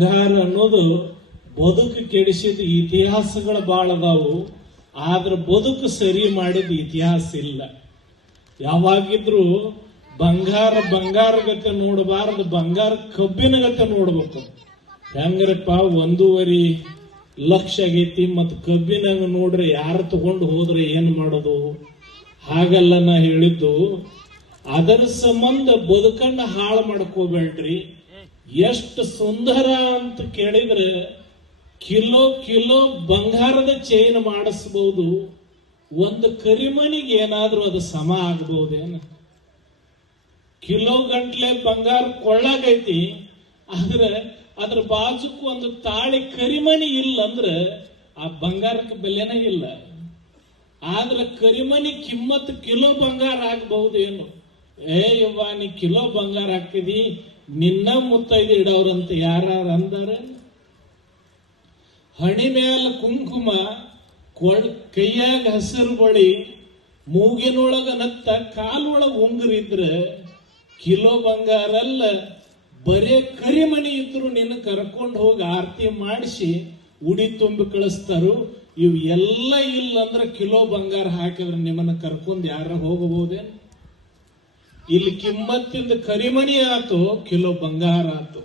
ಬಂಗಾರ ಅನ್ನೋದು ಬದುಕು ಕೆಡಿಸಿದ ಇತಿಹಾಸಗಳು ಬಾಳ ಅದಾವು. ಆದ್ರೆ ಬದುಕು ಸರಿ ಮಾಡಿದ ಇತಿಹಾಸ ಇಲ್ಲ. ಯಾವಾಗಿದ್ರು ಬಂಗಾರ ಬಂಗಾರಗತೆ ನೋಡಬಾರದು, ಬಂಗಾರ ಕಬ್ಬಿನ ಗತೆ ನೋಡ್ಬೇಕು. ಹೆಂಗ್ರಪ್ಪ 1.5 ಲಕ್ಷ ಆಗೈತಿ, ಮತ್ ಕಬ್ಬಿನಾಗ ನೋಡ್ರೆ ಯಾರು ತಗೊಂಡು ಹೋದ್ರೆ ಏನ್ ಮಾಡೋದು? ಹಾಗಲ್ಲ ನಾ ಹೇಳಿದ್ದು. ಅದರ ಸಂಬಂಧ ಬದುಕನ್ನ ಹಾಳು ಮಾಡ್ಕೋಬೇಡ್ರಿ. ಎಷ್ಟು ಸುಂದರ ಅಂತ ಕೇಳಿದ್ರೆ ಕಿಲೋ ಬಂಗಾರದ ಚೈನ್ ಮಾಡಿಸಬಹುದು. ಒಂದು ಕರಿಮಣಿಗೆ ಏನಾದ್ರೂ ಅದು ಸಮ ಆಗಬಹುದೇನ? ಕಿಲೋ ಗಂಟ್ಲೆ ಬಂಗಾರ ಕೊಳ್ಳಾಗೈತಿ, ಆದ್ರೆ ಅದ್ರ ಬಾಜುಕ್ ಒಂದು ತಾಳಿ ಕರಿಮಣಿ ಇಲ್ಲ ಅಂದ್ರೆ ಆ ಬಂಗಾರಕ್ಕೆ ಬೆಲೆನೇ ಇಲ್ಲ. ಆದ್ರೆ ಕರಿಮಣಿ ಕಿಮ್ಮತ್ ಕಿಲೋ ಬಂಗಾರ ಆಗಬಹುದೇನು? ಯವ್ವ ನೀ ಕಿಲೋ ಬಂಗಾರ ಹಾಕ್ತಿದಿ, ನಿನ್ನ ಮುತ್ತೈದು ಇಡೋರಂತ ಯಾರು ಅಂದಾರ? ಹಣಿ ಮ್ಯಾಲ ಕುಂಕುಮ, ಕೈಯಾಗ ಹಸಿರು ಬಳಿ, ಮೂಗಿನೊಳಗ ನತ್ತ, ಕಾಲೊಳಗ ಉಂಗುರಿದ್ರೆ ಕಿಲೋ ಬಂಗಾರ ಅಲ್ಲ, ಬರೇ ಕರಿಮಣಿ ಇದ್ರು ನಿನ್ನ ಕರ್ಕೊಂಡು ಹೋಗಿ ಆರತಿ ಮಾಡಿಸಿ ಉಡಿ ತುಂಬಿ ಕಳಿಸ್ತಾರು. ಇವು ಎಲ್ಲ ಇಲ್ಲ ಅಂದ್ರೆ ಕಿಲೋ ಬಂಗಾರ ಹಾಕಿದ್ರೆ ನಿಮ್ಮನ್ನ ಕರ್ಕೊಂಡು ಯಾರ ಹೋಗಬಹುದೇನು? ಇಲ್ಲಿ ಕಿಮ್ಮತ್ತಿಂದ ಕರಿಮಣಿ ಆತು, ಕಿಲೋ ಬಂಗಾರ ಆತು.